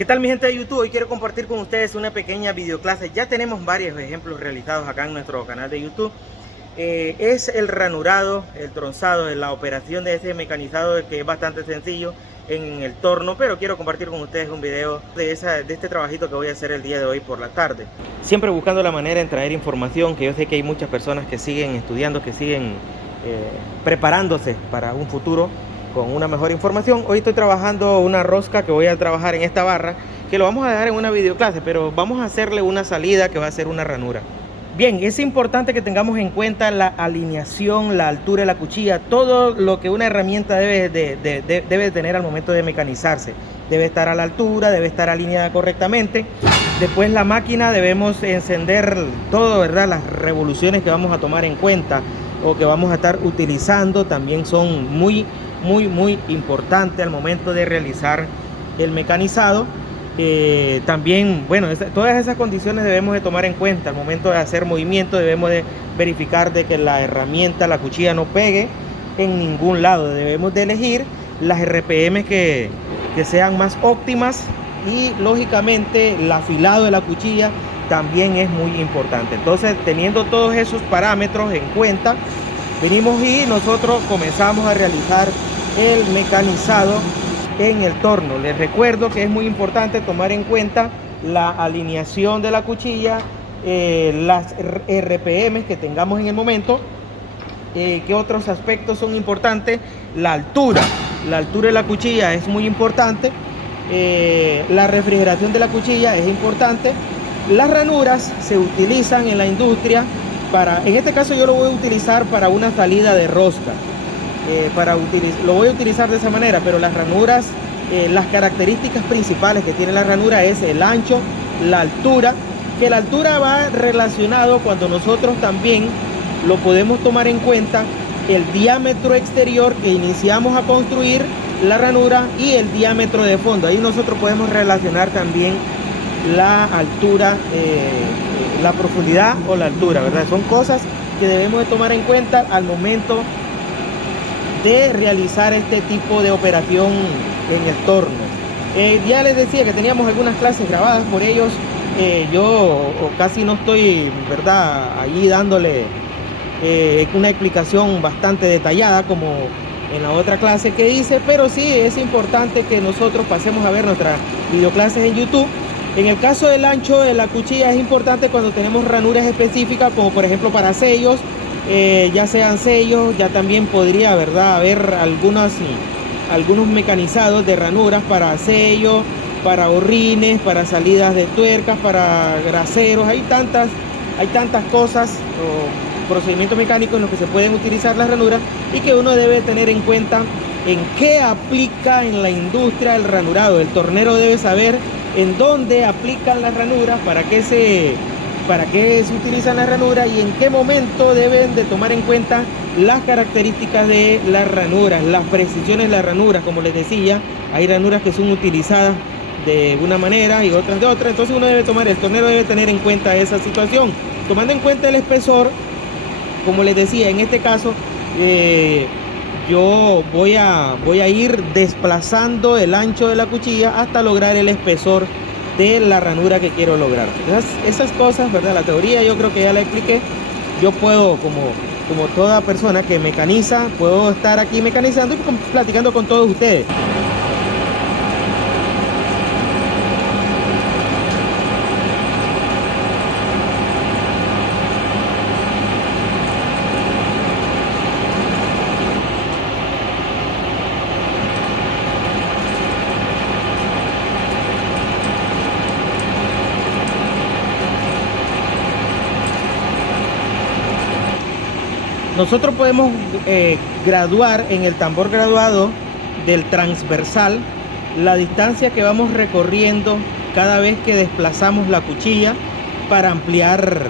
¿Qué tal mi gente de YouTube? Hoy quiero compartir con ustedes una pequeña videoclase. Ya tenemos varios ejemplos realizados acá en nuestro canal de YouTube. Es el ranurado, el tronzado, la operación de ese mecanizado que es bastante sencillo en el torno, pero quiero compartir con ustedes un video de este trabajito que voy a hacer el día de hoy por la tarde. Siempre buscando la manera de traer información, que yo sé que hay muchas personas que siguen estudiando, que siguen preparándose para un futuro con una mejor información. Hoy estoy trabajando una rosca que voy a trabajar en esta barra, que lo vamos a dejar en una videoclase, pero vamos a hacerle una salida que va a ser una ranura. Bien, es importante que tengamos en cuenta la alineación, la altura de la cuchilla, todo lo que una herramienta debe tener al momento de mecanizarse. Debe estar a la altura, debe estar alineada correctamente. Después la máquina debemos encender todo, ¿verdad? Las revoluciones que vamos a tomar en cuenta o que vamos a estar utilizando también son muy importantes al momento de realizar el mecanizado. También, bueno, todas esas condiciones debemos de tomar en cuenta al momento de hacer movimiento. Debemos de verificar de que la herramienta, la cuchilla no pegue en ningún lado. Debemos de elegir las RPM que sean más óptimas, y lógicamente el afilado de la cuchilla también es muy importante. Entonces, teniendo todos esos parámetros en cuenta, venimos y nosotros comenzamos a realizar el mecanizado en el torno. Les recuerdo que es muy importante tomar en cuenta la alineación de la cuchilla, las RPM que tengamos en el momento. ¿Qué otros aspectos son importantes? La altura de la cuchilla es muy importante. La refrigeración de la cuchilla es importante. Las ranuras se utilizan en la industria en este caso yo lo voy a utilizar para una salida de rosca. Lo voy a utilizar de esa manera, pero las ranuras, las características principales que tiene la ranura es el ancho, la altura, que la altura va relacionado cuando nosotros también lo podemos tomar en cuenta el diámetro exterior que iniciamos a construir la ranura y el diámetro de fondo. Ahí nosotros podemos relacionar también la altura, la profundidad o la altura, ¿verdad? Son cosas que debemos de tomar en cuenta al momento de realizar este tipo de operación en el torno. Ya les decía que teníamos algunas clases grabadas por ellos. Yo casi no estoy, ¿verdad?, allí dándole una explicación bastante detallada como en la otra clase que hice, pero sí es importante que nosotros pasemos a ver nuestras videoclases en YouTube. En el caso del ancho de la cuchilla es importante cuando tenemos ranuras específicas, como por ejemplo para sellos, ya sean sellos, ya también podría, ¿verdad?, haber algunos mecanizados de ranuras para sellos, para horrines, para salidas de tuercas, para graseros. Hay tantas cosas o procedimientos mecánicos en los que se pueden utilizar las ranuras y que uno debe tener en cuenta en qué aplica en la industria el ranurado. El tornero debe saber en dónde aplican las ranuras, para qué se utilizan las ranuras y en qué momento deben de tomar en cuenta las características de las ranuras, las precisiones de las ranuras. Como les decía, hay ranuras que son utilizadas de una manera y otras de otra. Entonces el tornero debe tener en cuenta esa situación, tomando en cuenta el espesor. Como les decía, en este caso yo voy a ir desplazando el ancho de la cuchilla hasta lograr el espesor de la ranura que quiero lograr. Esas cosas, ¿verdad? La teoría yo creo que ya la expliqué. Yo puedo, como toda persona que mecaniza, puedo estar aquí mecanizando y platicando con todos ustedes. Nosotros podemos graduar en el tambor graduado del transversal la distancia que vamos recorriendo cada vez que desplazamos la cuchilla para ampliar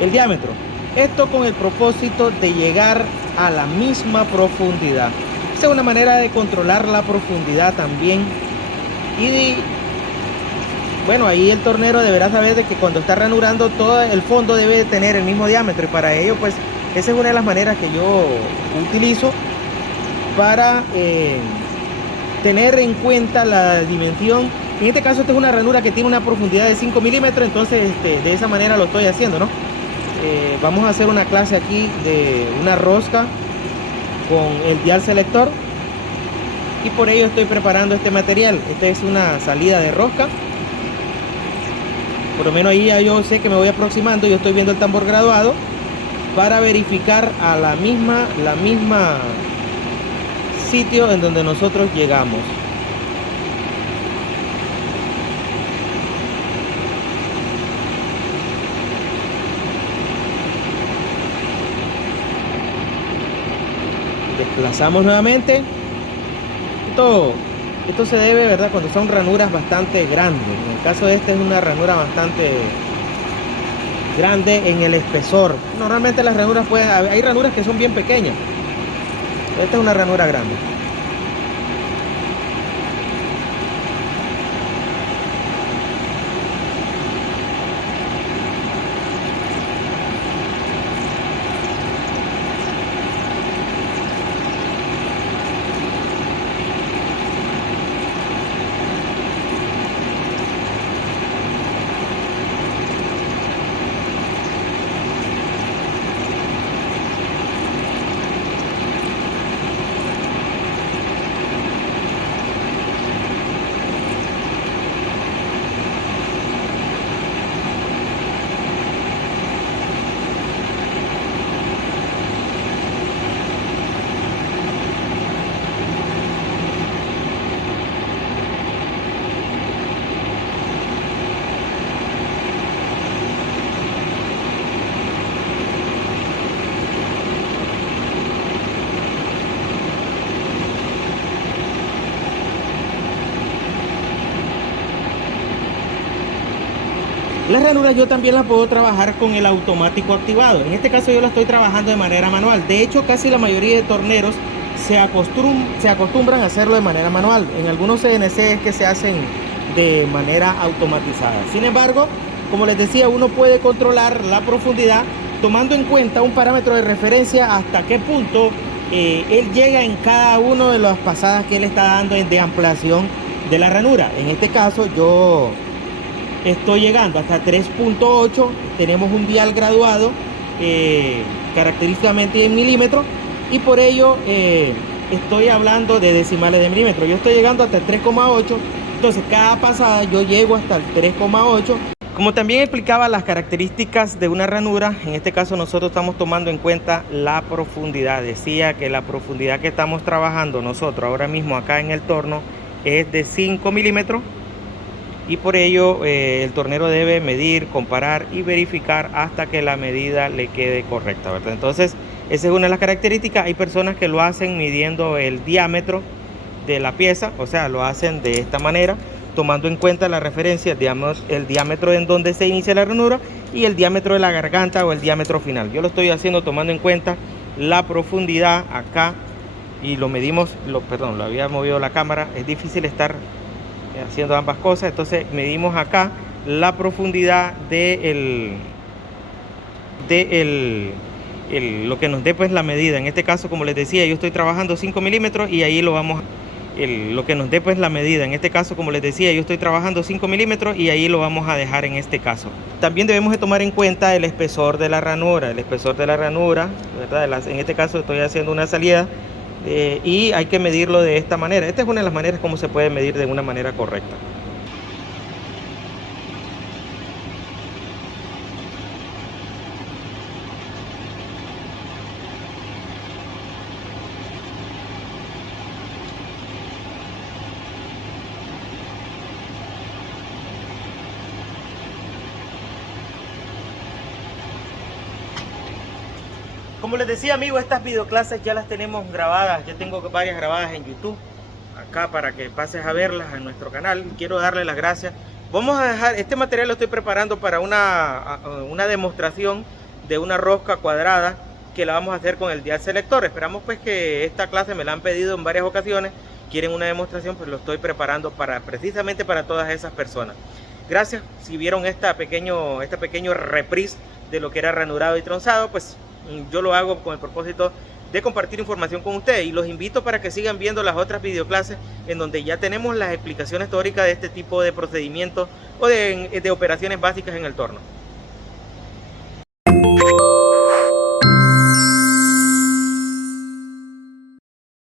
el diámetro. Esto con el propósito de llegar a la misma profundidad. Esa es una manera de controlar la profundidad también. Bueno, ahí el tornero deberá saber de que cuando está ranurando todo el fondo debe tener el mismo diámetro, y para ello pues esa es una de las maneras que yo utilizo para tener en cuenta la dimensión En este caso esta es una ranura que tiene una profundidad de 5 milímetros, entonces de esa manera lo estoy haciendo, ¿no? Vamos a hacer una clase aquí de una rosca con el dial selector y por ello estoy preparando este material. Esta es una salida de rosca. Por lo menos ahí ya yo sé que me voy aproximando. Yo estoy viendo el tambor graduado para verificar a la misma sitio en donde nosotros llegamos. Desplazamos nuevamente. Esto se debe, ¿verdad?, cuando son ranuras bastante grandes. En el caso de esta es una ranura bastante grande en el espesor. Normalmente las ranuras hay ranuras que son bien pequeñas. Esta es una ranura grande. Las ranuras yo también las puedo trabajar con el automático activado. En este caso yo la estoy trabajando de manera manual. De hecho, casi la mayoría de torneros se acostumbran a hacerlo de manera manual. En algunos CNC es que se hacen de manera automatizada. Sin embargo, como les decía, uno puede controlar la profundidad tomando en cuenta un parámetro de referencia hasta qué punto él llega en cada una de las pasadas que él está dando de ampliación de la ranura. En este caso yo estoy llegando hasta 3.8. Tenemos un dial graduado característicamente en milímetros y por ello estoy hablando de decimales de milímetros. Yo estoy llegando hasta el 3,8. entonces cada pasada yo llego hasta el 3,8. Como también explicaba las características de una ranura, en este caso nosotros estamos tomando en cuenta la profundidad. Decía que la profundidad que estamos trabajando nosotros ahora mismo acá en el torno es de 5 milímetros y por ello el tornero debe medir, comparar y verificar hasta que la medida le quede correcta, ¿verdad? Entonces esa es una de las características. Hay personas que lo hacen midiendo el diámetro de la pieza, o sea, lo hacen de esta manera, tomando en cuenta la referencia, digamos, el diámetro en donde se inicia la ranura y el diámetro de la garganta o el diámetro final. Yo lo estoy haciendo tomando en cuenta la profundidad acá y lo medimos, perdón, lo había movido la cámara, es difícil estar haciendo ambas cosas. Entonces medimos acá la profundidad de lo que nos dé pues la medida. En este caso, como les decía, yo estoy trabajando 5 milímetros y ahí lo vamos lo que nos dé pues la medida. En este caso, como les decía, yo estoy trabajando 5 milímetros y ahí lo vamos a dejar en este caso. También debemos de tomar en cuenta el espesor de la ranura, ¿verdad? En este caso estoy haciendo una salida y hay que medirlo de esta manera. Esta es una de las maneras como se puede medir de una manera correcta. Como les decía, amigos, estas videoclases ya las tenemos grabadas, ya tengo varias grabadas en YouTube, acá para que pases a verlas en nuestro canal. Quiero darle las gracias. Vamos a dejar, este material lo estoy preparando para una demostración de una rosca cuadrada que la vamos a hacer con el dial selector. Esperamos pues que esta clase me la han pedido en varias ocasiones, quieren una demostración, pues lo estoy preparando precisamente para todas esas personas. Gracias si vieron esta pequeño reprise de lo que era ranurado y tronzado, pues yo lo hago con el propósito de compartir información con ustedes, y los invito para que sigan viendo las otras videoclases en donde ya tenemos las explicaciones teóricas de este tipo de procedimientos o de operaciones básicas en el torno.